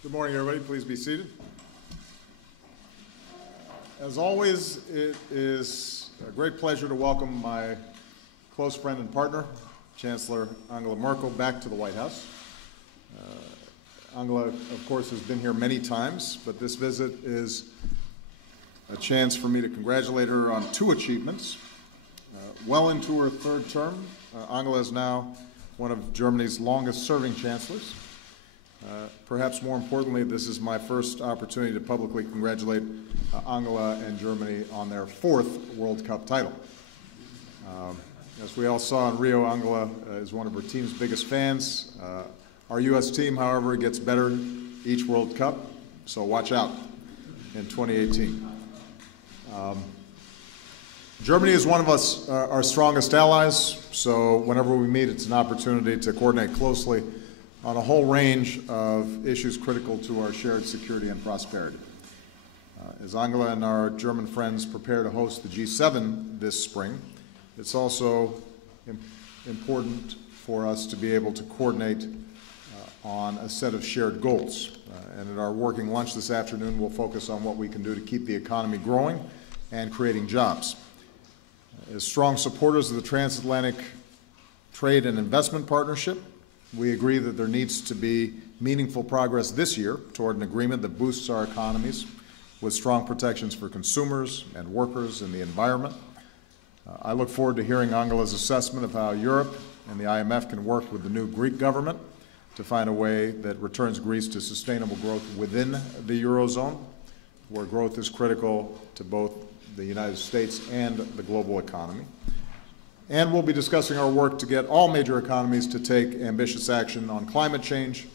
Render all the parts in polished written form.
Good morning, everybody. Please be seated. As always, it is a great pleasure to welcome my close friend and partner, Chancellor Angela Merkel, back to the White House. Angela, of course, has been here many times, but this visit is a chance for me to congratulate her on two achievements. Well into her third term, Angela is now one of Germany's longest-serving chancellors. Perhaps more importantly, this is my first opportunity to publicly congratulate Angela and Germany on their fourth World Cup title. As we all saw in Rio, Angela is one of her team's biggest fans. Our U.S. team, however, gets better each World Cup, so watch out in 2018. Germany is one of our strongest allies, so whenever we meet, it's an opportunity to coordinate closely on a whole range of issues critical to our shared security and prosperity. As Angela and our German friends prepare to host the G7 this spring, it's also important for us to be able to coordinate on a set of shared goals. And at our working lunch this afternoon, we'll focus on what we can do to keep the economy growing and creating jobs. As strong supporters of the transatlantic trade and investment partnership, we agree that there needs to be meaningful progress this year toward an agreement that boosts our economies with strong protections for consumers and workers and the environment. I look forward to hearing Angela's assessment of how Europe and the IMF can work with the new Greek government to find a way that returns Greece to sustainable growth within the Eurozone, where growth is critical to both the United States and the global economy. And we'll be discussing our work to get all major economies to take ambitious action on climate change,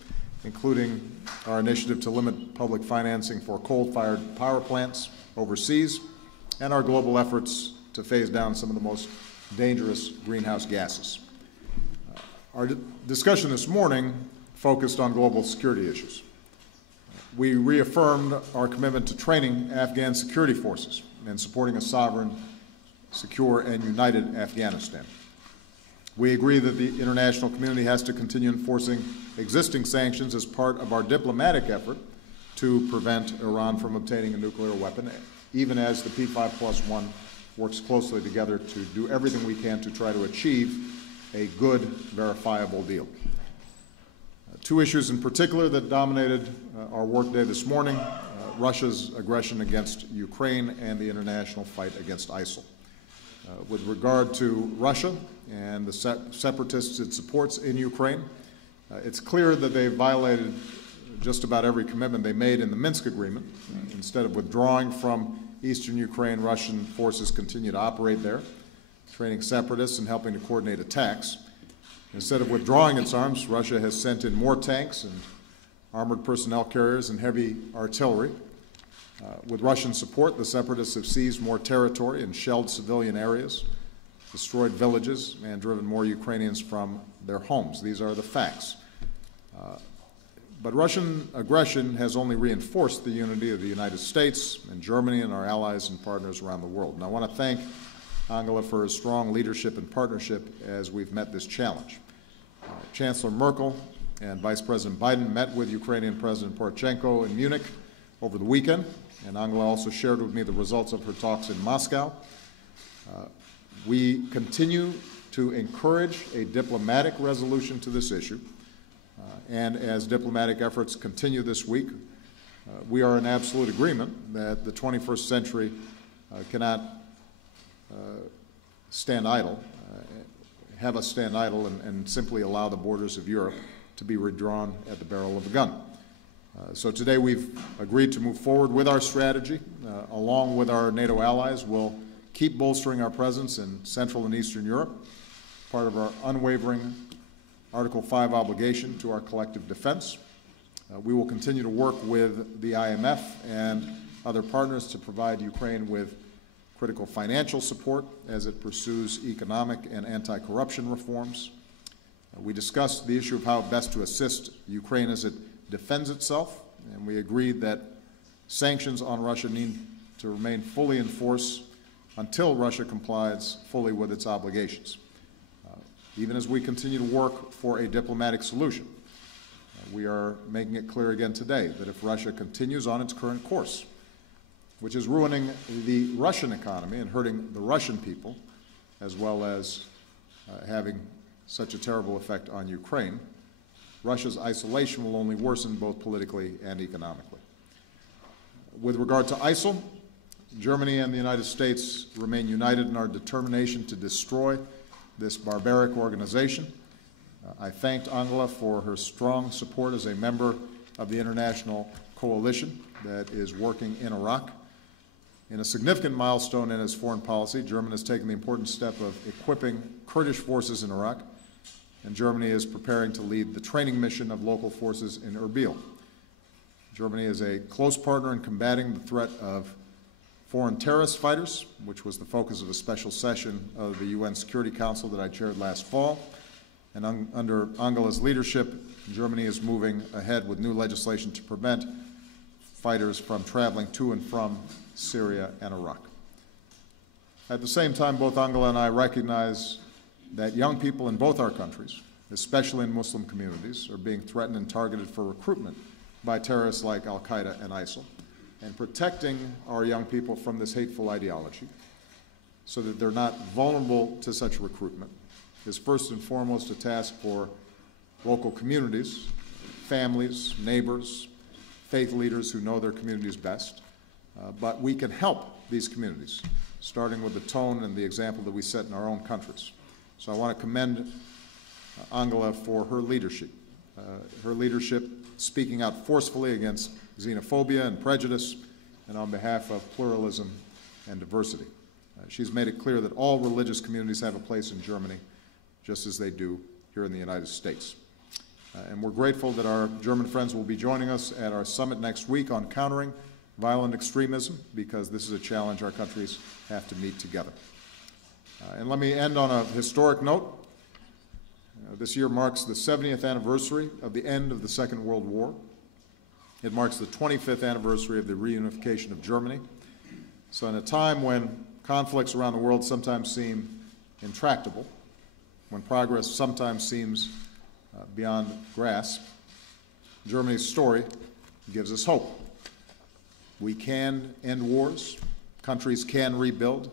including our initiative to limit public financing for coal-fired power plants overseas, and our global efforts to phase down some of the most dangerous greenhouse gases. Our discussion this morning focused on global security issues. We reaffirmed our commitment to training Afghan security forces and supporting a sovereign, secure, and united Afghanistan. We agree that the international community has to continue enforcing existing sanctions as part of our diplomatic effort to prevent Iran from obtaining a nuclear weapon, even as the P5+1 works closely together to do everything we can to try to achieve a good, verifiable deal. Two issues in particular that dominated our workday this morning, Russia's aggression against Ukraine and the international fight against ISIL. With regard to Russia and the separatists it supports in Ukraine, it's clear that they've violated just about every commitment they made in the Minsk agreement. Instead of withdrawing from eastern Ukraine, Russian forces continue to operate there, training separatists and helping to coordinate attacks. Instead of withdrawing its arms, Russia has sent in more tanks and armored personnel carriers and heavy artillery. With Russian support, the separatists have seized more territory and shelled civilian areas, destroyed villages, and driven more Ukrainians from their homes. These are the facts. But Russian aggression has only reinforced the unity of the United States and Germany and our allies and partners around the world. And I want to thank Angela for her strong leadership and partnership as we've met this challenge. Chancellor Merkel and Vice President Biden met with Ukrainian President Poroshenko in Munich over the weekend, and Angela also shared with me the results of her talks in Moscow. We continue to encourage a diplomatic resolution to this issue, and as diplomatic efforts continue this week, we are in absolute agreement that the 21st century cannot stand idle, have us stand idle and simply allow the borders of Europe to be redrawn at the barrel of a gun. So today we've agreed to move forward with our strategy. Along with our NATO allies, we'll keep bolstering our presence in Central and Eastern Europe, part of our unwavering Article 5 obligation to our collective defense. We will continue to work with the IMF and other partners to provide Ukraine with critical financial support as it pursues economic and anti-corruption reforms. We discussed the issue of how best to assist Ukraine as it defends itself, and we agreed that sanctions on Russia need to remain fully in force until Russia complies fully with its obligations. Even as we continue to work for a diplomatic solution, we are making it clear again today that if Russia continues on its current course, which is ruining the Russian economy and hurting the Russian people, as well as having such a terrible effect on Ukraine, Russia's isolation will only worsen both politically and economically. With regard to ISIL, Germany and the United States remain united in our determination to destroy this barbaric organization. I thanked Angela for her strong support as a member of the international coalition that is working in Iraq. In a significant milestone in its foreign policy, Germany has taken the important step of equipping Kurdish forces in Iraq, and Germany is preparing to lead the training mission of local forces in Erbil. Germany is a close partner in combating the threat of foreign terrorist fighters, which was the focus of a special session of the UN Security Council that I chaired last fall. And under Angela's leadership, Germany is moving ahead with new legislation to prevent fighters from traveling to and from Syria and Iraq. At the same time, both Angela and I recognize that young people in both our countries, especially in Muslim communities, are being threatened and targeted for recruitment by terrorists like Al-Qaeda and ISIL. And protecting our young people from this hateful ideology so that they're not vulnerable to such recruitment is first and foremost a task for local communities, families, neighbors, faith leaders who know their communities best. But we can help these communities, starting with the tone and the example that we set in our own countries. So I want to commend Angela for her leadership speaking out forcefully against xenophobia and prejudice, and on behalf of pluralism and diversity. She's made it clear that all religious communities have a place in Germany, just as they do here in the United States. And we're grateful that our German friends will be joining us at our summit next week on countering violent extremism, because this is a challenge our countries have to meet together. And let me end on a historic note. This year marks the 70th anniversary of the end of the Second World War. It marks the 25th anniversary of the reunification of Germany. So in a time when conflicts around the world sometimes seem intractable, when progress sometimes seems beyond grasp, Germany's story gives us hope. We can end wars, countries can rebuild,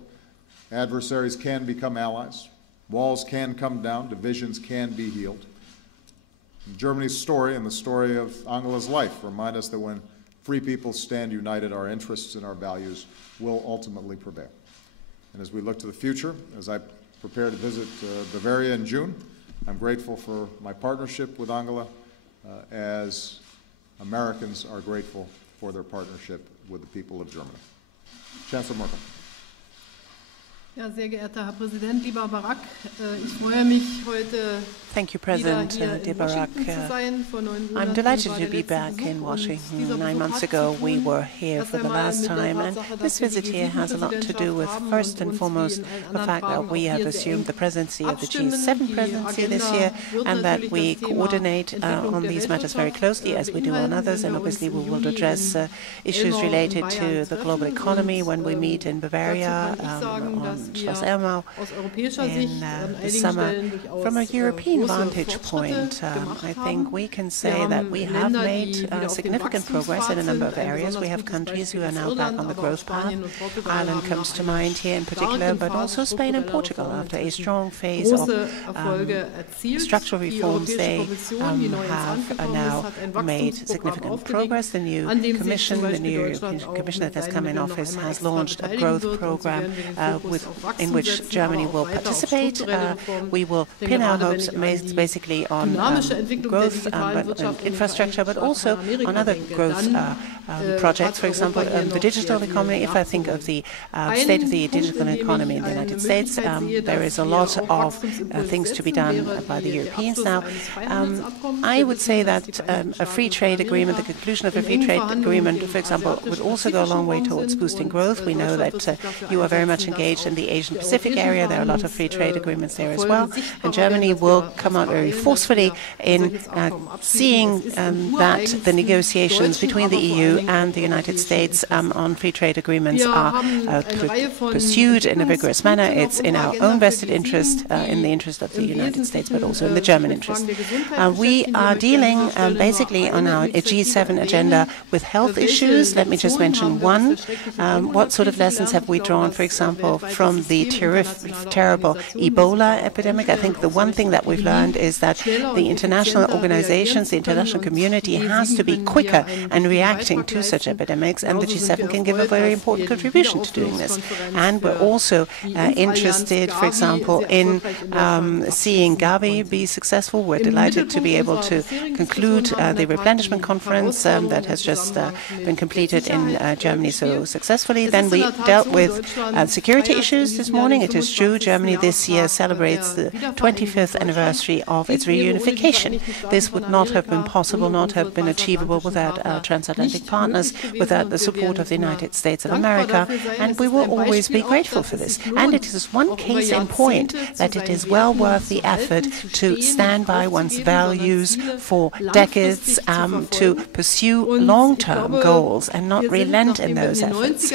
adversaries can become allies, walls can come down, divisions can be healed. Germany's story and the story of Angela's life remind us that when free people stand united, our interests and our values will ultimately prevail. And as we look to the future, as I prepare to visit Bavaria in June, I'm grateful for my partnership with Angela, as Americans are grateful for their partnership with the people of Germany. Chancellor Merkel. Ja, sehr geehrter Herr Präsident, lieber Barack, ich freue mich heute Thank you, President. Dear Barack, I'm delighted to be back in Washington. 9 months ago, we were here for the last time, and this visit here has a lot to do with, first and foremost, the fact that we have assumed the presidency of the G7 presidency this year, and that we coordinate on these matters very closely, as we do on others, and obviously we will address issues related to the global economy when we meet in Bavaria on Schloss Elmau in the summer. From a European vantage point, I think we can say that we have made significant progress in a number of areas. We have countries who are now back on the growth path. Ireland comes to mind here in particular, but also Spain and Portugal. After a strong phase of structural reforms, they have now made significant progress. The new Commission, the new European Commission that has come in office, has launched a growth program in which Germany will participate. We will pin our hopes basically on growth and infrastructure, but also on other growth projects. For example, the digital economy. If I think of the state of the digital economy in the United States, there is a lot of things to be done by the Europeans now. I would say that a free trade agreement, the conclusion of a free trade agreement, for example, would also go a long way towards boosting growth. We know that you are very much engaged in the Asian Pacific area. There are a lot of free trade agreements there as well, and Germany will come out very forcefully in seeing that the negotiations between the EU and the United States on free trade agreements are pursued in a vigorous manner. It's in our own vested interest, in the interest of the United States, but also in the German interest. We are dealing basically on our G7 agenda with health issues. Let me just mention one. What sort of lessons have we drawn, for example, from the terrible Ebola epidemic? I think the one thing that we've learned is that the international organizations, the international community has to be quicker in reacting to such epidemics, and the G7 can give a very important contribution to doing this. And we're also interested, for example, in seeing Gavi be successful. We're delighted to be able to conclude the replenishment conference that has just been completed in Germany so successfully. Then we dealt with security issues this morning. It is true, Germany this year celebrates the 25th anniversary of its reunification. This would not have been possible, not have been achievable without our transatlantic partners, without the support of the United States of America, and we will always be grateful for this. And it is one case in point that it is well worth the effort to stand by one's values for decades, to pursue long-term goals and not relent in those efforts.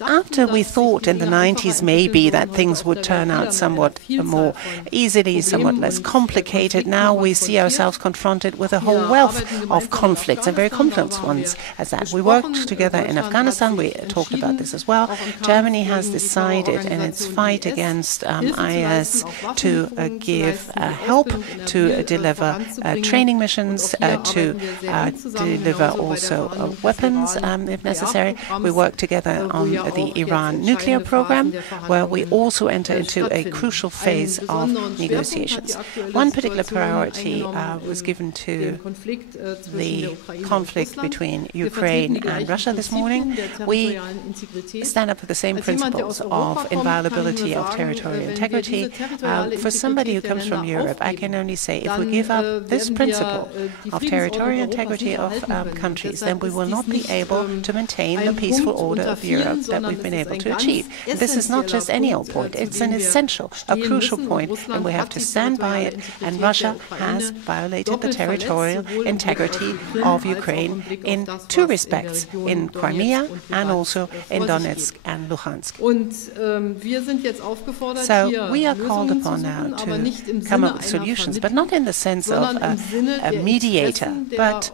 After we thought in the 90s maybe that things would turn out somewhat more easily, somewhat less complicated, now we see ourselves confronted with a whole wealth of conflicts, and very complex ones as that. We worked together in Afghanistan. We talked about this as well. Germany has decided in its fight against IS to give help, to deliver training missions, to deliver also weapons if necessary. We work together on the Iran nuclear program, where we also enter into a crucial phase of negotiations. One particular priority was given to the conflict between Ukraine and Russia this morning. We stand up for the same principles of inviolability of territorial integrity. For somebody who comes from Europe, I can only say if we give up this principle of territorial integrity of countries, then we will not be able to maintain the peaceful order of Europe that we've been able to achieve. And this is not just any old point. It's an essential, a crucial point, and we have to stand by it. And Russia has violated the territorial integrity of Ukraine in two respects, in Crimea and also in Donetsk and Luhansk. So we are called upon now to come up with solutions, but not in the sense of a mediator, but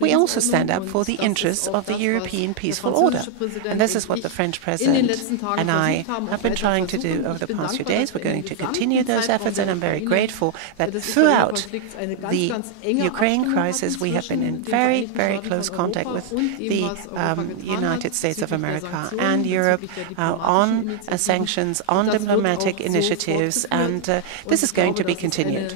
we also stand up for the interests of the European peaceful order. And this is what the French President and I have been trying to do over the past few days. We're going to continue those efforts, and I'm very grateful that throughout the Ukraine crisis we have been in very, very close contact with the United States of America and Europe on sanctions, on diplomatic initiatives, and this is going to be continued.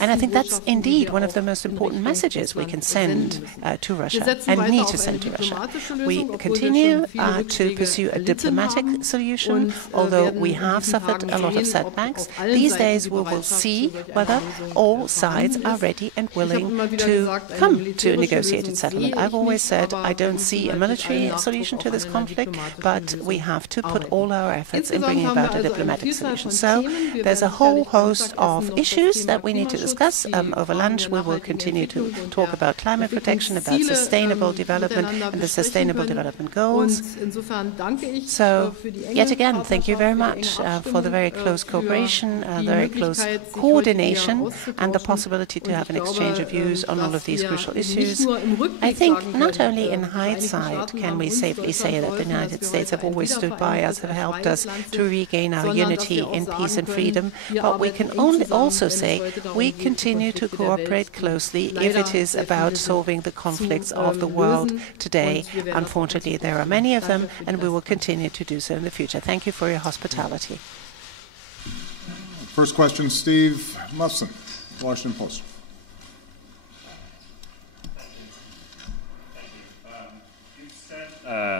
And I think that's indeed one of the most important messages we can send to Russia and need to send to Russia. We continue to pursue a diplomatic solution, although we have suffered a lot of setbacks. These days we will see whether all sides are ready and willing to come to a negotiated settlement. I've always said I don't see a military solution to this conflict, but we have to put all our efforts in bringing about a diplomatic solution. So there's a whole host of issues that we need to discuss. Over lunch we will continue to talk about climate protection, about sustainable development and the sustainable development goals. So yet again, thank you very much for the very close cooperation, very close coordination, and the possibility to have an exchange of views on all of these crucial issues. I think not only in hindsight can we safely say that the United States have always stood by us, have helped us to regain our unity in peace and freedom, but we can also say we continue to cooperate closely if it is about solving the conflicts of the world today. Unfortunately, there are many of them, and we will continue to do so in the future. Thank you for your hospitality. First question, Steve Muffson, Washington Post.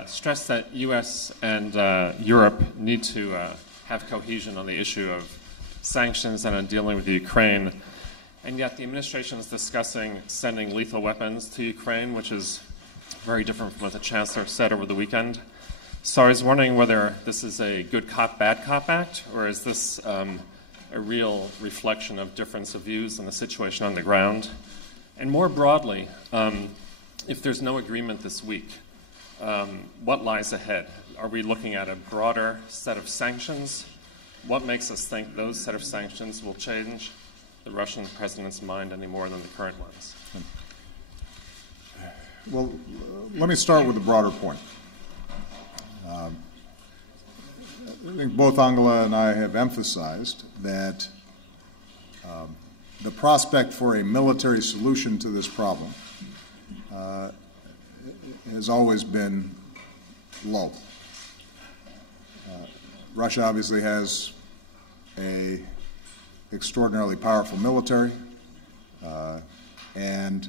Stress that U.S. and Europe need to have cohesion on the issue of sanctions and on dealing with Ukraine, and yet the administration is discussing sending lethal weapons to Ukraine, which is very different from what the Chancellor said over the weekend. So I was wondering whether this is a good cop, bad cop act, or is this a real reflection of difference of views on the situation on the ground? And more broadly, if there's no agreement this week, what lies ahead? Are we looking at a broader set of sanctions? What makes us think those set of sanctions will change the Russian president's mind any more than the current ones? Well, let me start with a broader point. I think both Angela and I have emphasized that the prospect for a military solution to this problem has always been low. Russia obviously has an extraordinarily powerful military, and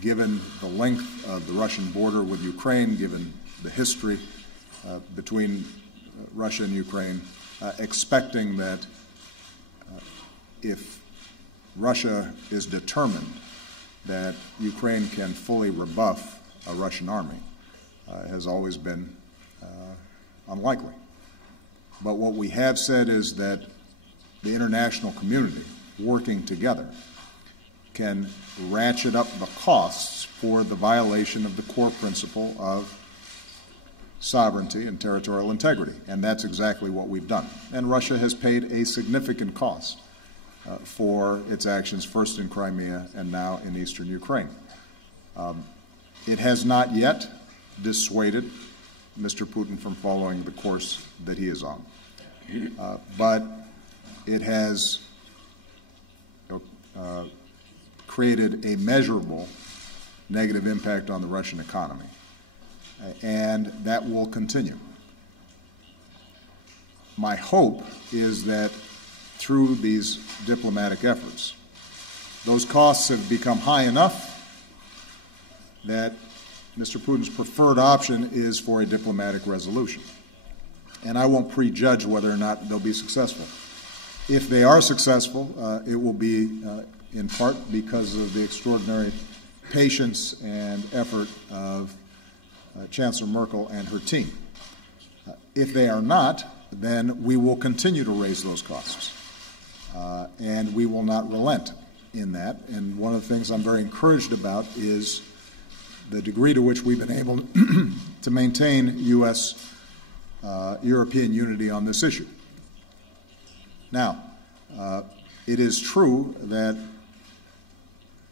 given the length of the Russian border with Ukraine, given the history between Russia and Ukraine, expecting that if Russia is determined that Ukraine can fully rebuff a Russian army has always been unlikely. But what we have said is that the international community, working together, can ratchet up the costs for the violation of the core principle of sovereignty and territorial integrity. And that's exactly what we've done. And Russia has paid a significant cost for its actions, first in Crimea and now in eastern Ukraine. It has not yet dissuaded Mr. Putin from following the course that he is on. But it has created a measurable negative impact on the Russian economy, and that will continue. My hope is that through these diplomatic efforts, those costs have become high enough that Mr. Putin's preferred option is for a diplomatic resolution. And I won't prejudge whether or not they'll be successful. If they are successful, it will be in part because of the extraordinary patience and effort of Chancellor Merkel and her team. If they are not, then we will continue to raise those costs. And we will not relent in that. And one of the things I'm very encouraged about is the degree to which we've been able to maintain U.S. European unity on this issue. Now, it is true that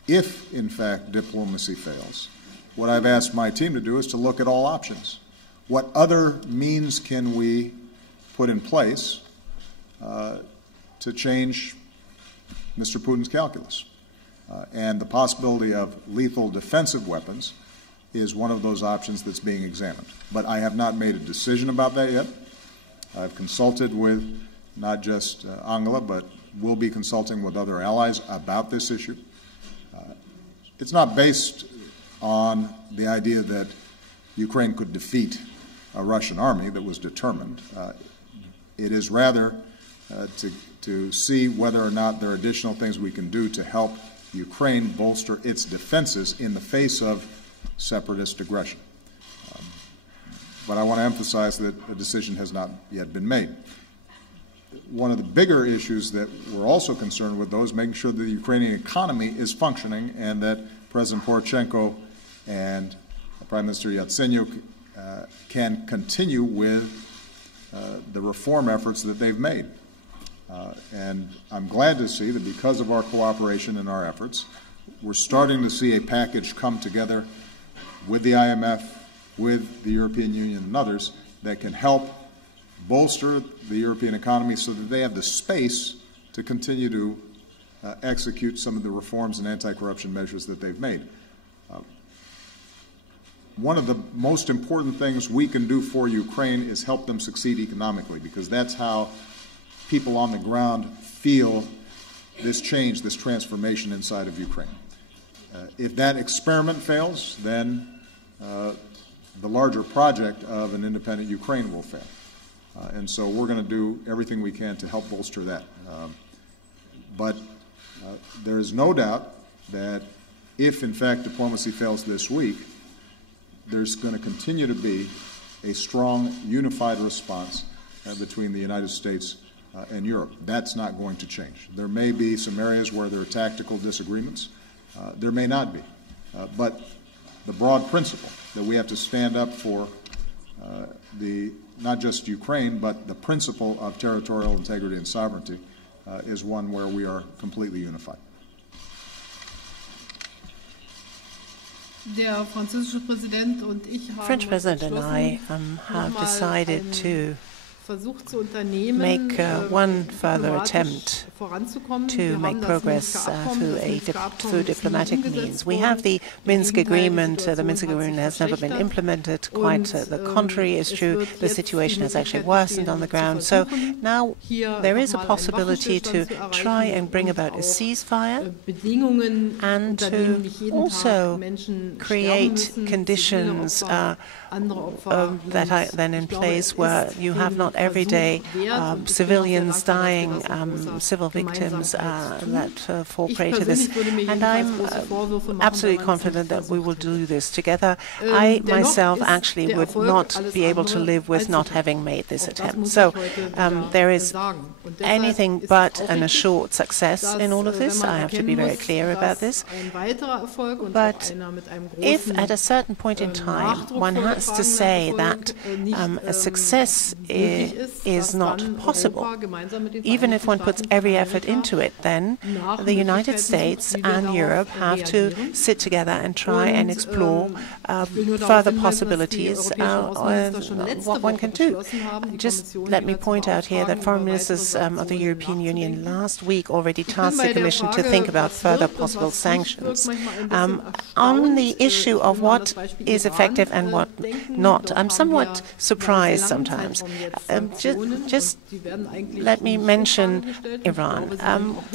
if, in fact, diplomacy fails, what I've asked my team to do is to look at all options. What other means can we put in place to change Mr. Putin's calculus? And the possibility of lethal defensive weapons is one of those options that's being examined. But I have not made a decision about that yet. I've consulted with not just Angela, but will be consulting with other allies about this issue. It's not based on the idea that Ukraine could defeat a Russian army that was determined. It is rather to see whether or not there are additional things we can do to help Ukraine bolster its defenses in the face of separatist aggression. But I want to emphasize that a decision has not yet been made. One of the bigger issues that we're also concerned with, though, is making sure that the Ukrainian economy is functioning and that President Poroshenko and Prime Minister Yatsenyuk can continue with the reform efforts that they've made. And I'm glad to see that because of our cooperation and our efforts, we're starting to see a package come together with the IMF, with the European Union and others that can help bolster the European economy so that they have the space to continue to execute some of the reforms and anti-corruption measures that they've made. One of the most important things we can do for Ukraine is help them succeed economically, because that's how people on the ground feel this change, this transformation inside of Ukraine. If that experiment fails, then the larger project of an independent Ukraine will fail. And so we're going to do everything we can to help bolster that. But there is no doubt that if, in fact, diplomacy fails this week, there's going to continue to be a strong, unified response between the United States and Europe. That's not going to change. There may be some areas where there are tactical disagreements, there may not be. But the broad principle that we have to stand up for not just Ukraine, but the principle of territorial integrity and sovereignty is one where we are completely unified. French President and I have decided to make one further attempt to make progress through diplomatic means. We have the Minsk Agreement. The Minsk Agreement has never been implemented. Quite the contrary is true. The situation has actually worsened on the ground. So now there is a possibility to try and bring about a ceasefire and to also create conditions that are then in place where you have not every day civilians dying, civil victims that fall prey to this. And I'm absolutely confident that we will do this together. I myself actually would not be able to live with not having made this attempt. So there is anything but an assured success in all of this. I have to be very clear about this. But if at a certain point in time one has to say that a success is not possible, even if one puts every effort into it, then the United States and Europe have to sit together and try and explore further possibilities what one can do. Just let me point out here that foreign ministers of the European Union last week already tasked the Commission to think about further possible sanctions. On the issue of what is effective and what not, I'm somewhat surprised sometimes. Just let me mention Iran.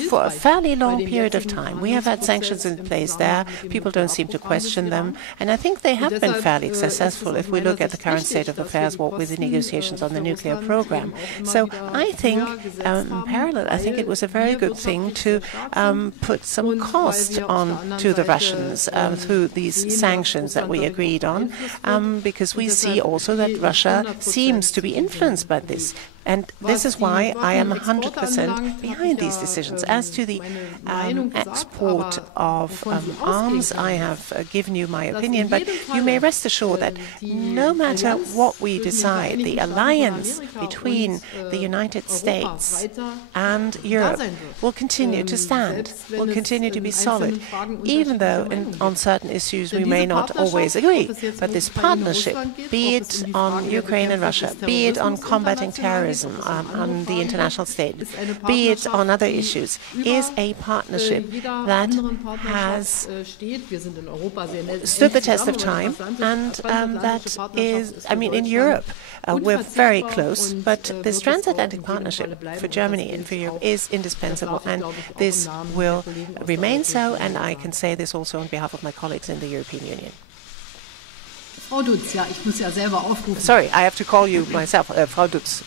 For a fairly long period of time, we have had sanctions in place there. People don't seem to question them. And I think they have been fairly successful if we look at the current state of affairs with the negotiations on the nuclear program. So I think, in parallel, I think it was a very good thing to put some cost on to the Russians through these sanctions that we agreed on, because we see also that Russia seems to be influenced by this. And this is why I am 100% behind these decisions. As to the export of arms, I have given you my opinion, but you may rest assured that no matter what we decide, the alliance between the United States and Europe will continue to stand, will continue to be solid, even though on certain issues we may not always agree. But this partnership, be it on Ukraine and Russia, be it on combating terrorism, on the international stage, be it on other issues, is a partnership that has stood the test of time, and that is, I mean, in Europe, we're very close, but this transatlantic partnership for Germany and for Europe is indispensable, and this will remain so, and I can say this also on behalf of my colleagues in the European Union. Sorry, I have to call you myself, Frau Dutz.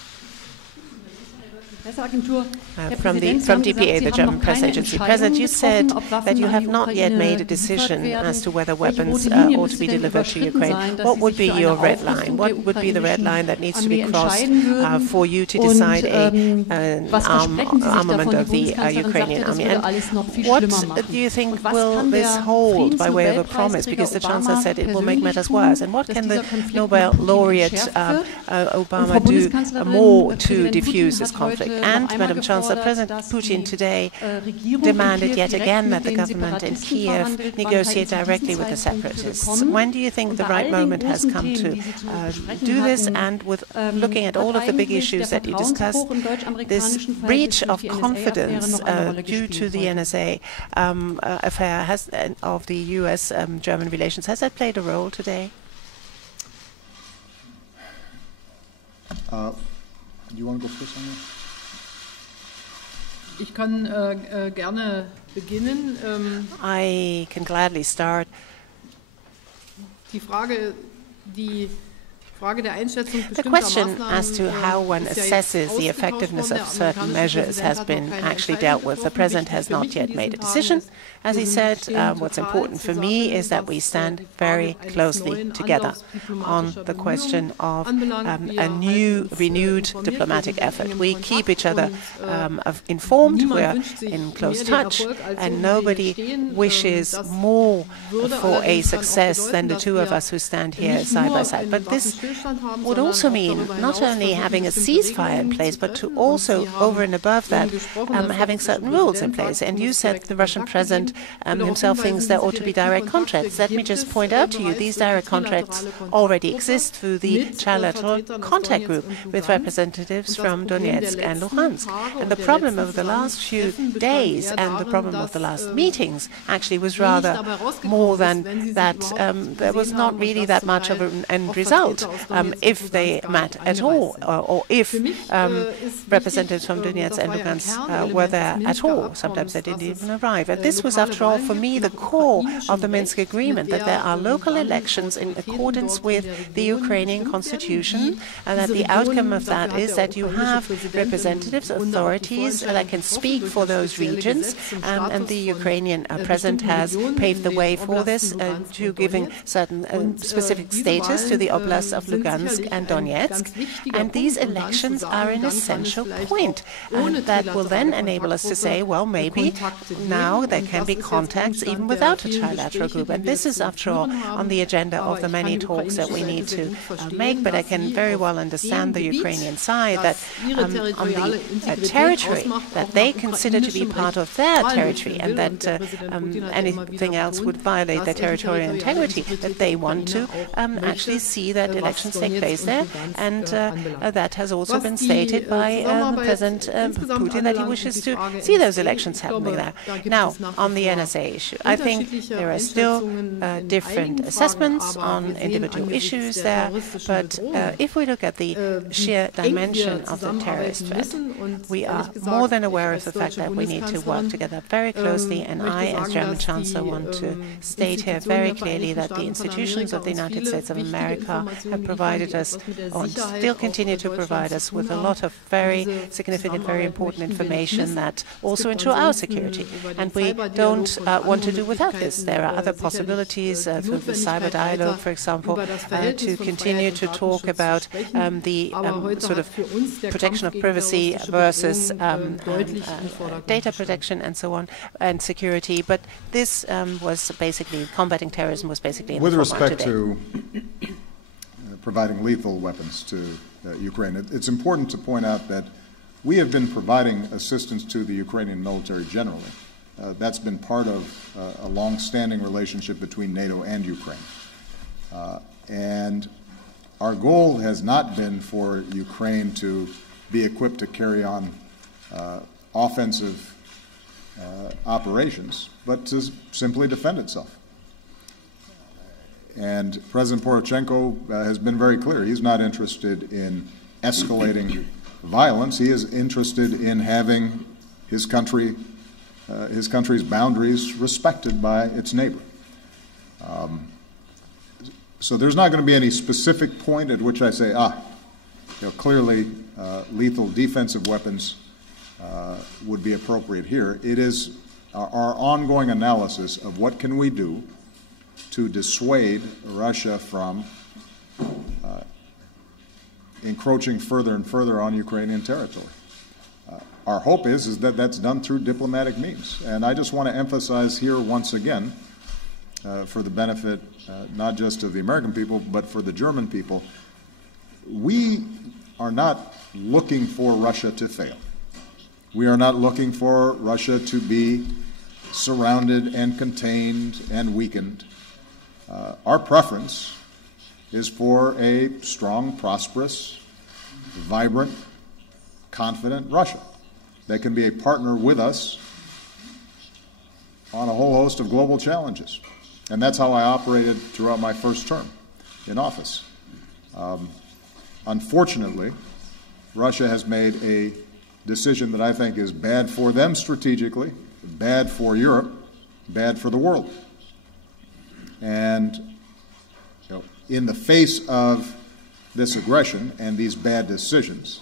From DPA, the German press agency. President, you said that you have not yet made a decision as to whether weapons ought to be delivered to Ukraine. What would be your red line? What would be the red line that needs to be crossed for you to decide an armament of the Ukrainian army? And what do you think will this hold by way of a promise? Because the Chancellor said it will make matters worse. And what can the Nobel laureate Obama do more to defuse this conflict? And, Madam Chancellor, President Putin today demanded yet again that the government in Kiev negotiate directly with the separatists. When do you think the right moment has come to do this? And with looking at all of the big issues that you discussed, this breach of confidence due to the NSA affair of the U.S.-German relations, has that played a role today? Do you want to go first on that? Ich kann gerne beginnen. I can gladly start. Die Frage, die The question as to how one assesses the effectiveness of certain measures has been actually dealt with. The President has not yet made a decision. As he said, what's important for me is that we stand very closely together on the question of a renewed diplomatic effort. We keep each other informed, we're in close touch, and nobody wishes more for a success than the two of us who stand here side by side. But this would also mean not only having a ceasefire in place, but to also, over and above that, having certain rules in place. And you said the Russian President himself thinks there ought to be direct contracts. Let me just point out to you, these direct contracts already exist through the trilateral contact group with representatives from Donetsk and Luhansk. And the problem of the last few days and the problem of the last meetings actually was rather more than that there was not really that much of an end result if they met at all, or if representatives from Donetsk and Luhansk were there at all. Sometimes they didn't even arrive. And this was, after all, for me, the core of the Minsk Agreement, that there are local elections in accordance with the Ukrainian constitution, and that the outcome of that is that you have representatives, authorities that can speak for those regions, and the Ukrainian president has paved the way for this, to giving certain specific status to the oblasts of Lugansk and Donetsk. And these elections are an essential point, and that will then enable us to say, well, maybe now there can be contacts even without a trilateral group. And this is, after all, on the agenda of the many talks that we need to make. But I can very well understand the Ukrainian side that on the territory that they consider to be part of their territory, and that anything else would violate their territorial integrity, that they want to actually see that elections take place there. And that has also been stated by President Putin, that he wishes to see those elections happening there. Now, on the NSA issue, I think there are still different assessments on individual issues there, but if we look at the sheer dimension of the terrorist threat, we are more than aware of the fact that we need to work together very closely, and I, as German Chancellor, want to state here very clearly that the institutions of the United States of America have provided us, or still continue to provide us, with a lot of very significant, very important information that also ensure our security. And we don't want to do without this. There are other possibilities through the cyber dialogue, for example, to continue to talk about the sort of protection of privacy versus data protection and so on, and security. But this was basically, combating terrorism was basically in the with forefront respect to providing lethal weapons to Ukraine, it's important to point out that we have been providing assistance to the Ukrainian military generally. That's been part of a long-standing relationship between NATO and Ukraine. And our goal has not been for Ukraine to be equipped to carry on offensive operations, but to simply defend itself. And President Poroshenko has been very clear. He's not interested in escalating violence. He is interested in having his country's boundaries respected by its neighbor. So there's not going to be any specific point at which I say, clearly lethal defensive weapons would be appropriate here. It is our ongoing analysis of what can we do to dissuade Russia from encroaching further and further on Ukrainian territory. Our hope is that that's done through diplomatic means. And I just want to emphasize here once again, for the benefit not just of the American people, but for the German people, we are not looking for Russia to fail. We are not looking for Russia to be surrounded and contained and weakened. Our preference is for a strong, prosperous, vibrant, confident Russia that can be a partner with us on a whole host of global challenges. And that's how I operated throughout my first term in office. Unfortunately, Russia has made a decision that I think is bad for them strategically, bad for Europe, bad for the world. And in the face of this aggression and these bad decisions.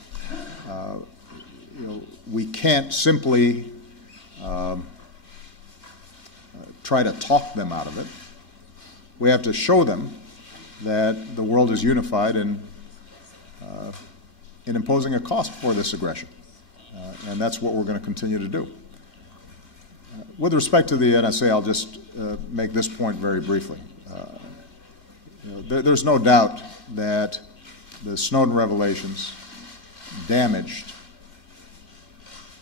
We can't simply try to talk them out of it. We have to show them that the world is unified in imposing a cost for this aggression. And that's what we're going to continue to do. With respect to the NSA, I'll just make this point very briefly. There's no doubt that the Snowden revelations damaged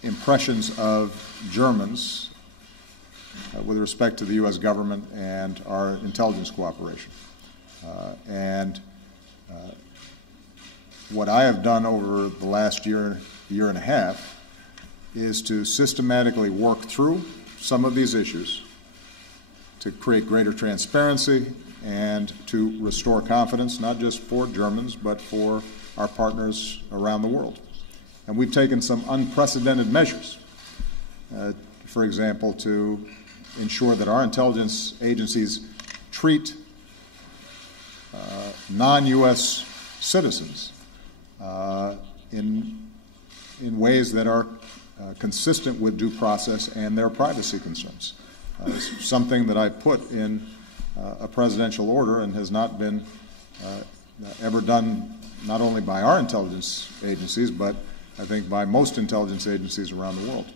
impressions of Germans with respect to the U.S. government and our intelligence cooperation. What I have done over the last year and a half is to systematically work through some of these issues to create greater transparency and to restore confidence, not just for Germans, but for our partners around the world. And we've taken some unprecedented measures, for example, to ensure that our intelligence agencies treat non-U.S. citizens in ways that are consistent with due process and their privacy concerns. It's something that I put in a presidential order and has not been ever done not only by our intelligence agencies, but I think by most intelligence agencies around the world.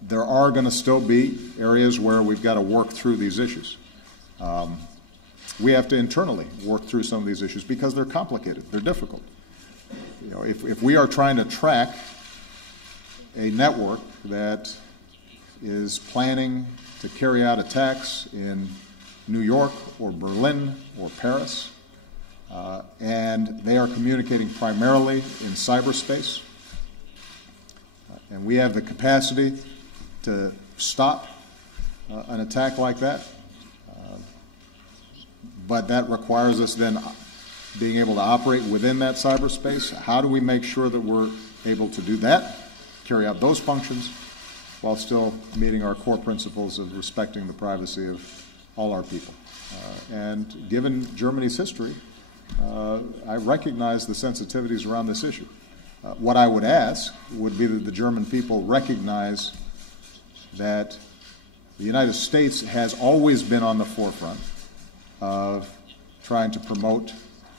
There are going to still be areas where we've got to work through these issues. We have to internally work through some of these issues because they're complicated, they're difficult. If we are trying to track a network that is planning to carry out attacks in New York or Berlin or Paris, and they are communicating primarily in cyberspace, and we have the capacity to stop an attack like that, but that requires us then being able to operate within that cyberspace. How do we make sure that we're able to do that, carry out those functions, while still meeting our core principles of respecting the privacy of all our people? And given Germany's history, I recognize the sensitivities around this issue. What I would ask would be that the German people recognize that the United States has always been on the forefront of trying to promote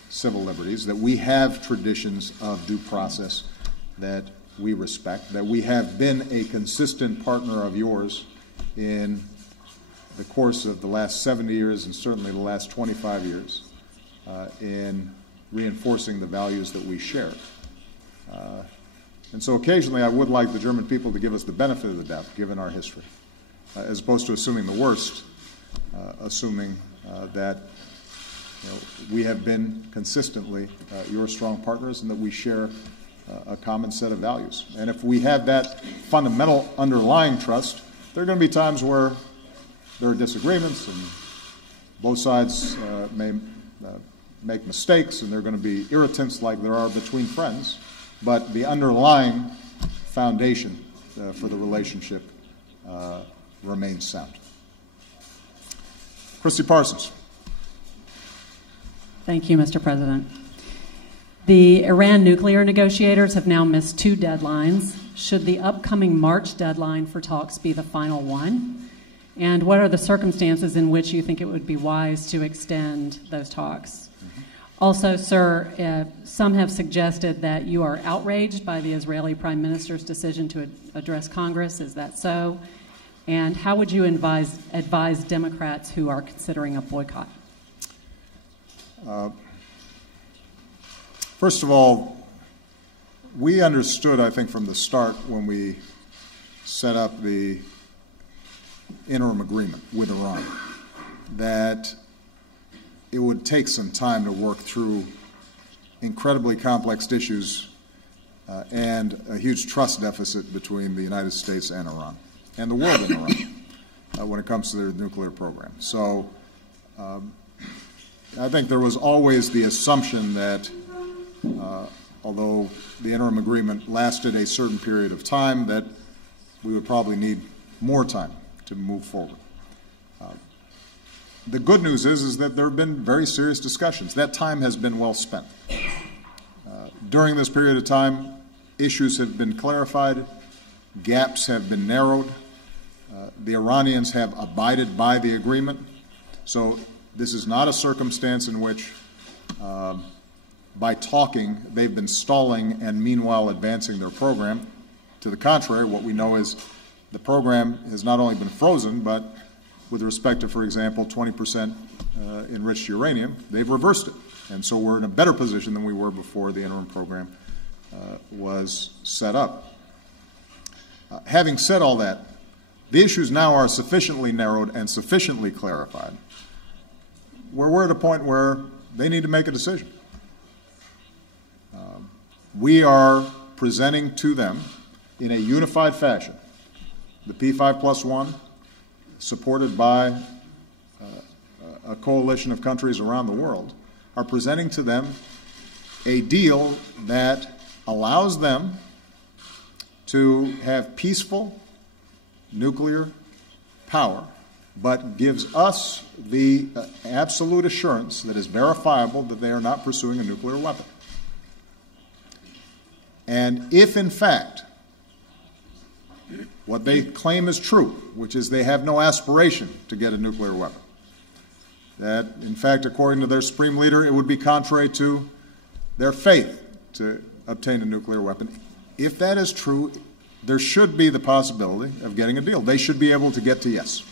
civil liberties, that we have traditions of due process that we respect, that we have been a consistent partner of yours in the course of the last 70 years and certainly the last 25 years in reinforcing the values that we share. And so occasionally I would like the German people to give us the benefit of the doubt, given our history, as opposed to assuming the worst, assuming that we have been consistently your strong partners and that we share a common set of values. And if we have that fundamental underlying trust, there are going to be times where there are disagreements and both sides may make mistakes and there are going to be irritants like there are between friends, but the underlying foundation for the relationship remains sound. Christy Parsons. Thank you, Mr. President. The Iran nuclear negotiators have now missed 2 deadlines. Should the upcoming March deadline for talks be the final one? And what are the circumstances in which you think it would be wise to extend those talks? Also, sir, some have suggested that you are outraged by the Israeli Prime Minister's decision to address Congress. Is that so? And how would you advise Democrats who are considering a boycott? First of all, we understood, I think, from the start when we set up the interim agreement with Iran that it would take some time to work through incredibly complex issues and a huge trust deficit between the United States and Iran, and the world in Iran, when it comes to their nuclear program. So I think there was always the assumption that although the interim agreement lasted a certain period of time, that we would probably need more time to move forward. The good news is that there have been very serious discussions. That time has been well spent. During this period of time, issues have been clarified, gaps have been narrowed, the Iranians have abided by the agreement. So this is not a circumstance in which, by talking, they've been stalling and meanwhile advancing their program. To the contrary, what we know is the program has not only been frozen, but with respect to, for example, 20% enriched uranium, they've reversed it. And so we're in a better position than we were before the interim program was set up. Having said all that, the issues now are sufficiently narrowed and sufficiently clarified where we're at a point where they need to make a decision. We are presenting to them in a unified fashion the P5+1, supported by a coalition of countries around the world, are presenting to them a deal that allows them to have peaceful nuclear power, but gives us the absolute assurance that is verifiable that they are not pursuing a nuclear weapon. And if, in fact, what they claim is true, which is they have no aspiration to get a nuclear weapon, that, in fact, according to their supreme leader, it would be contrary to their faith to obtain a nuclear weapon. If that is true, there should be the possibility of getting a deal. They should be able to get to yes.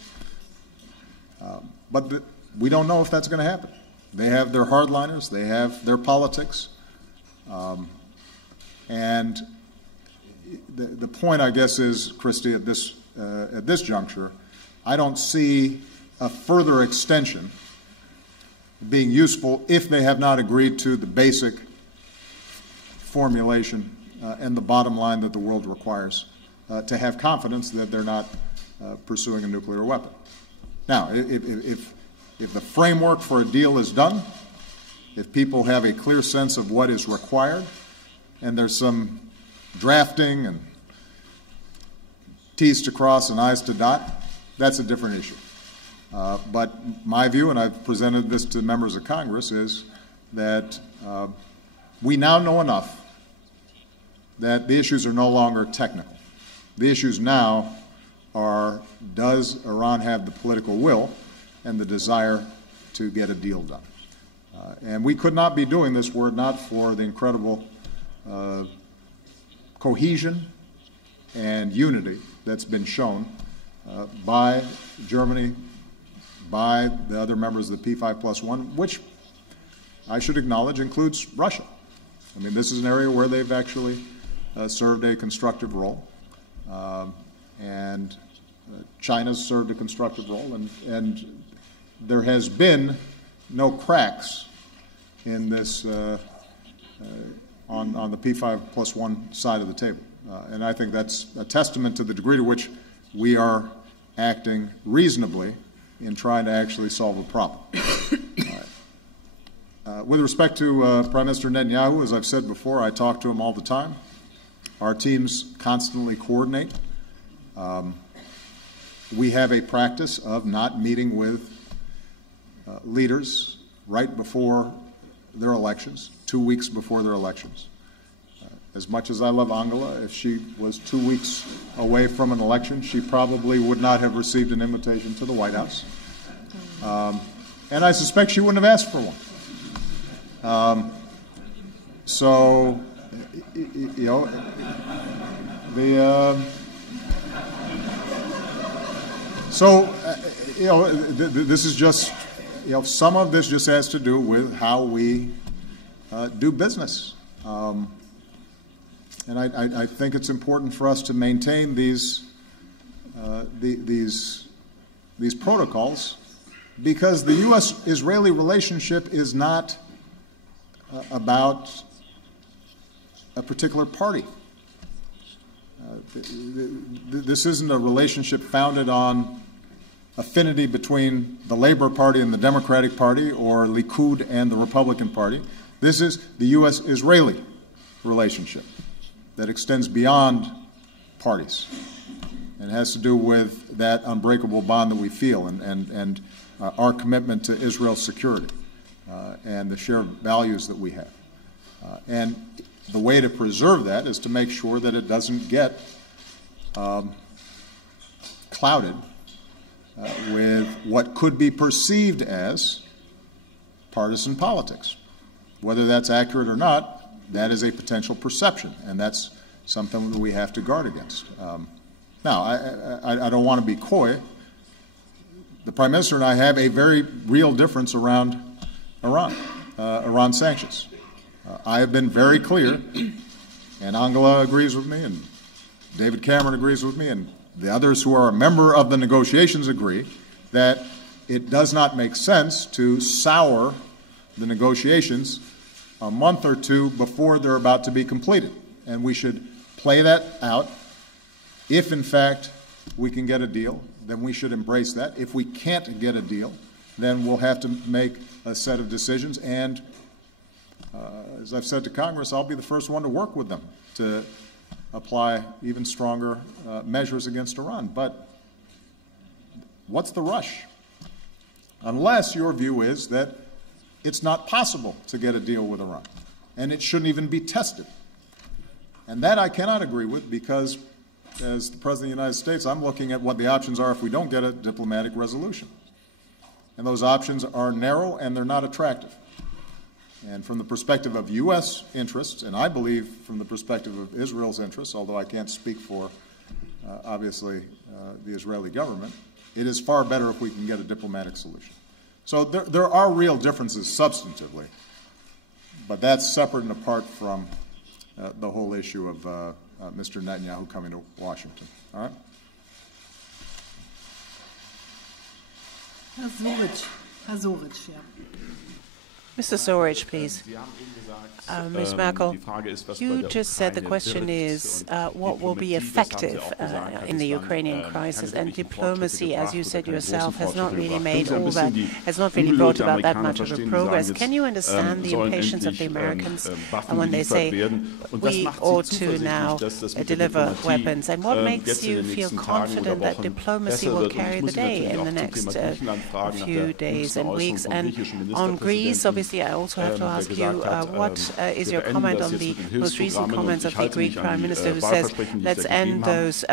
But we don't know if that's going to happen. They have their hardliners. They have their politics. And the point, I guess, is, Christy, at this juncture, I don't see a further extension being useful if they have not agreed to the basic formulation and the bottom line that the world requires to have confidence that they're not pursuing a nuclear weapon. Now, if the framework for a deal is done, if people have a clear sense of what is required, and there's some drafting and T's to cross and I's to dot, that's a different issue. But my view, and I've presented this to members of Congress, is that we now know enough that the issues are no longer technical. The issues now are, does Iran have the political will and the desire to get a deal done? And we could not be doing this were it not for the incredible cohesion and unity that's been shown by Germany, by the other members of the P5+1, which I should acknowledge includes Russia. I mean, this is an area where they've actually served a constructive role, and China's served a constructive role, and there has been no cracks in this on the P5+1 side of the table. And I think that's a testament to the degree to which we are acting reasonably in trying to actually solve a problem. With respect to Prime Minister Netanyahu, as I've said before, I talk to him all the time. Our teams constantly coordinate. We have a practice of not meeting with leaders right before their elections, 2 weeks before their elections. As much as I love Angela, if she was 2 weeks away from an election, she probably would not have received an invitation to the White House. And I suspect she wouldn't have asked for one. So, you know, this is just, you know, some of this just has to do with how we do business. And I think it's important for us to maintain these protocols, because the U.S.-Israeli relationship is not about a particular party. This isn't a relationship founded on affinity between the Labor Party and the Democratic Party, or Likud and the Republican Party. This is the U.S.-Israeli relationship that extends beyond parties and has to do with that unbreakable bond that we feel and our commitment to Israel's security and the shared values that we have. And the way to preserve that is to make sure that it doesn't get clouded with what could be perceived as partisan politics. Whether that's accurate or not, that is a potential perception, and that's something that we have to guard against. Now, I don't want to be coy. The Prime Minister and I have a very real difference around Iran sanctions. I have been very clear, and Angela agrees with me, and David Cameron agrees with me, and the others who are a member of the negotiations agree that it does not make sense to sour the negotiations a month or two before they're about to be completed. And we should play that out. If, in fact, we can get a deal, then we should embrace that. If we can't get a deal, then we'll have to make a set of decisions. And as I've said to Congress, I'll be the first one to work with them to apply even stronger measures against Iran. But what's the rush? Unless your view is that it's not possible to get a deal with Iran, and it shouldn't even be tested. And that I cannot agree with, because as the President of the United States, I'm looking at what the options are if we don't get a diplomatic resolution. And those options are narrow and they're not attractive. And from the perspective of U.S. interests, and I believe from the perspective of Israel's interests, although I can't speak for, obviously, the Israeli government, it is far better if we can get a diplomatic solution. So there are real differences substantively, but that's separate and apart from the whole issue of Mr. Netanyahu coming to Washington. All right? Herr Soric, yeah. Mr. Soric, please. Ms. Merkel, you just said the question is what will be effective in the Ukrainian crisis, and diplomacy, as you said yourself, has not really made all that, has not really brought about that much of a progress. Can you understand the impatience of the Americans when they say we ought to now deliver weapons? And what makes you feel confident that diplomacy will carry the day in the next few days and weeks? And on Greece, obviously, I also have to ask you, what is your comment on the most recent comments of the Greek Prime Minister, who says, let's end those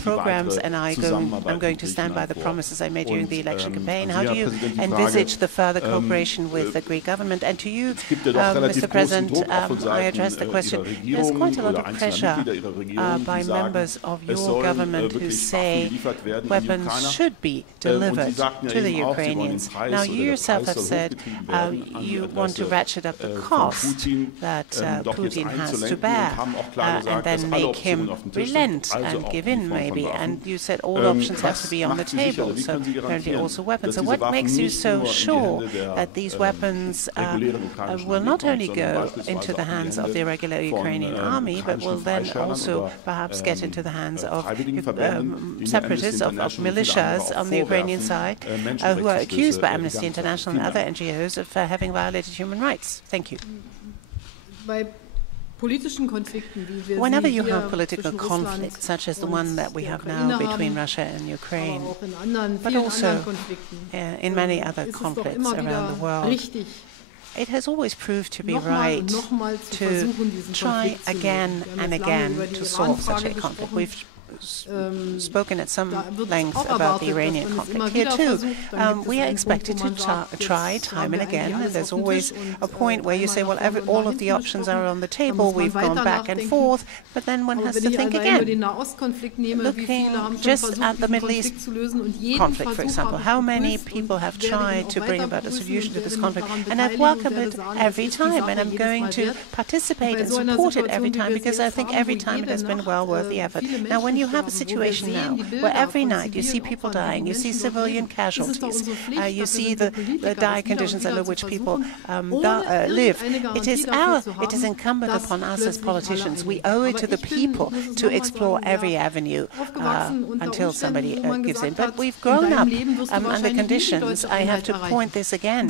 programs, and I'm going to stand by the promises I made during the election campaign? How do you envisage the further cooperation with the Greek government? And to you, Mr. President, I address the question. There's quite a lot of pressure by members of your government who say weapons should be delivered to the Ukrainians. Now, you yourself have said you want to ratchet up the cost that Putin has to bear, and then make him relent and give in, maybe. And you said all options have to be on the table, so apparently also weapons. So what makes you so sure that these weapons will not only go into the hands of the regular Ukrainian army, but will then also perhaps get into the hands of separatists, of militias on the Ukrainian side, who are accused by Amnesty International and other NGOs of having violated human rights? Thank you. Whenever you have political conflicts, such as the one that we have now between Russia and Ukraine, but also in many other conflicts around the world, it has always proved to be right to try again and again to solve such a conflict. We've spoken at some length about the Iranian conflict. Here too, we are expected to try time and again, and there's always a point where you say, well, all of the options are on the table, we've gone back and forth, but then one has to think again. Looking just at the Middle East conflict, for example, how many people have tried to bring about a solution to this conflict, and I've welcomed it every time, and I'm going to participate and support it every time, because I think every time it has been well worth the effort. Now, when you have a situation now where every night you see people dying, you see civilian casualties, you see the dire conditions under which people live, it is incumbent upon us as politicians. We owe it to the people to explore every avenue until somebody gives in. But we've grown up under conditions, I have to point this again,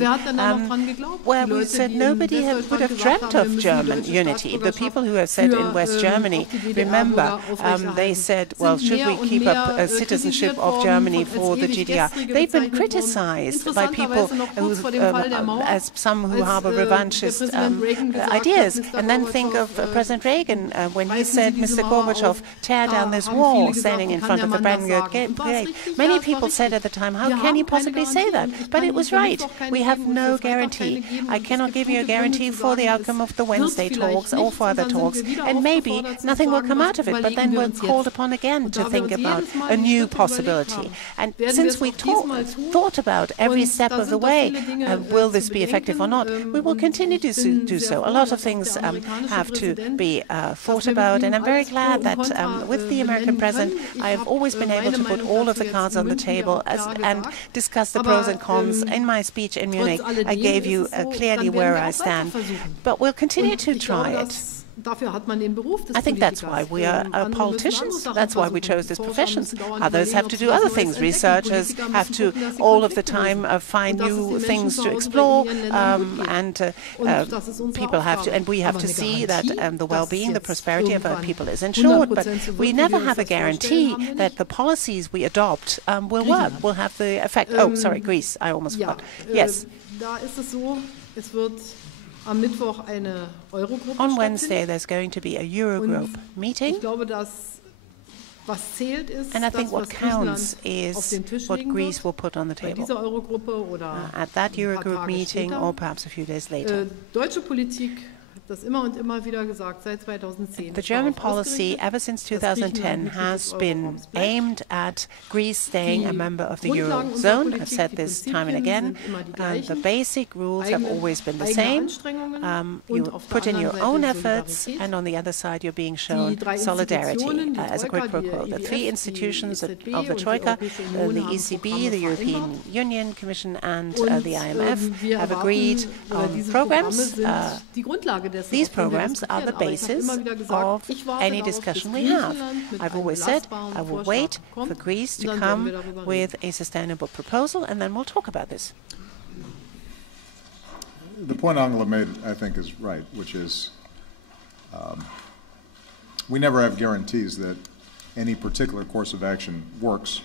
where we said nobody would have dreamt of German unity. The people who have said in West Germany, remember, they said said, well, should we keep up citizenship of Germany for the GDR? They've been criticized by people who, as some who harbor revanchist ideas. And then think of President Reagan when he said, Mr. Gorbachev, tear down this wall, standing in front of the Brandenburg Gate. Many people said at the time, how can he possibly say that? But it was right. We have no guarantee. I cannot give you a guarantee for the outcome of the Wednesday talks or for other talks, and maybe nothing will come out of it, but then we're called upon again to think about a new possibility. And since we thought about every step of the way, will this be effective or not, we will continue to do so. A lot of things have to be thought about, and I'm very glad that with the American president, I have always been able to put all of the cards on the table and discuss the pros and cons. In my speech in Munich, I gave you clearly where I stand, but we'll continue to try it. I think that's why we are politicians. That's why we chose this profession. Others have to do other things. Researchers have to all of the time find new things to explore, and people have to, and we have to see that the well-being, the prosperity of our people is ensured. But we never have a guarantee that the policies we adopt will work, will have the effect. Oh, sorry, Greece. I almost forgot. Yes. On Wednesday, there's going to be a Eurogroup meeting, and I think what counts is what Greece will put on the table at that Eurogroup meeting, or perhaps a few days later. The German policy ever since 2010 has been aimed at Greece staying a member of the Eurozone. I've said this time and again. And the basic rules have always been the same. You put in your own efforts, and on the other side you're being shown solidarity as a quid pro quo. The three institutions of the Troika, the ECB, the European Union Commission, and the IMF have agreed on programs. These programs are the basis of any discussion we have. I've always said I will wait for Greece to come with a sustainable proposal, and then we'll talk about this. The point Angela made, I think, is right, which is we never have guarantees that any particular course of action works.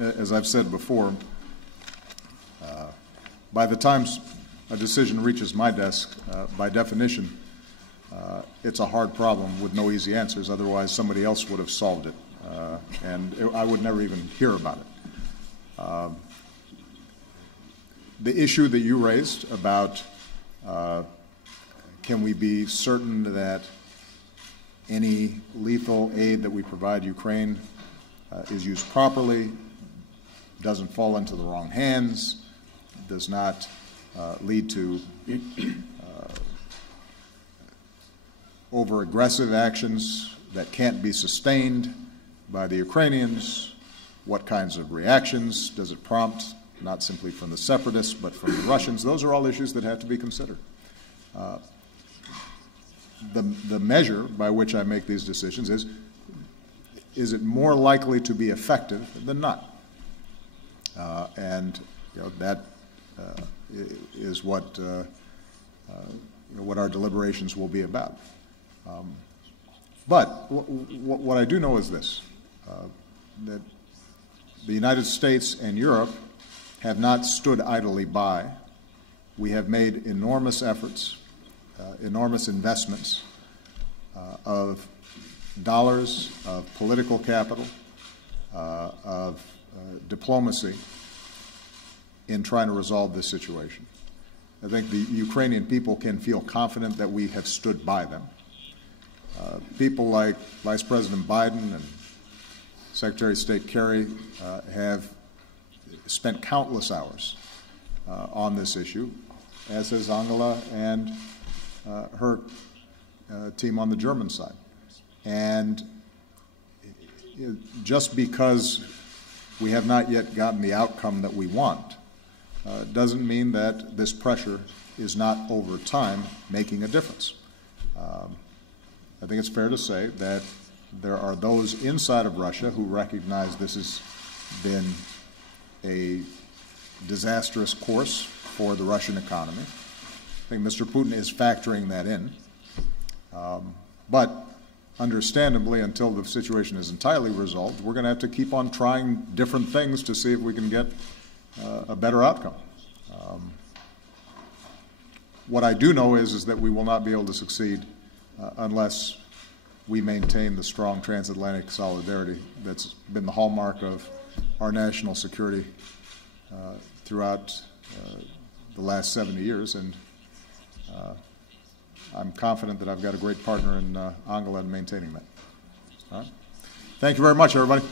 As I've said before, by the time a decision reaches my desk, by definition, it's a hard problem with no easy answers. Otherwise, somebody else would have solved it, and I would never even hear about it. The issue that you raised about can we be certain that any lethal aid that we provide Ukraine is used properly, doesn't fall into the wrong hands, does not lead to over-aggressive actions that can't be sustained by the Ukrainians? What kinds of reactions does it prompt, not simply from the separatists, but from the Russians? Those are all issues that have to be considered. The measure by which I make these decisions is it more likely to be effective than not? And that is what our deliberations will be about. But what I do know is this, that the United States and Europe have not stood idly by. We have made enormous efforts, enormous investments of dollars, of political capital, of diplomacy in trying to resolve this situation. I think the Ukrainian people can feel confident that we have stood by them. People like Vice President Biden and Secretary of State Kerry have spent countless hours on this issue, as has Angela and her team on the German side. And just because we have not yet gotten the outcome that we want doesn't mean that this pressure is not over time making a difference. I think it's fair to say that there are those inside of Russia who recognize this has been a disastrous course for the Russian economy. I think Mr. Putin is factoring that in. But understandably, until the situation is entirely resolved, we're going to have to keep on trying different things to see if we can get a better outcome. What I do know is that we will not be able to succeed unless we maintain the strong transatlantic solidarity that's been the hallmark of our national security throughout the last 70 years. And I'm confident that I've got a great partner in Angela in maintaining that. All right. Thank you very much, everybody.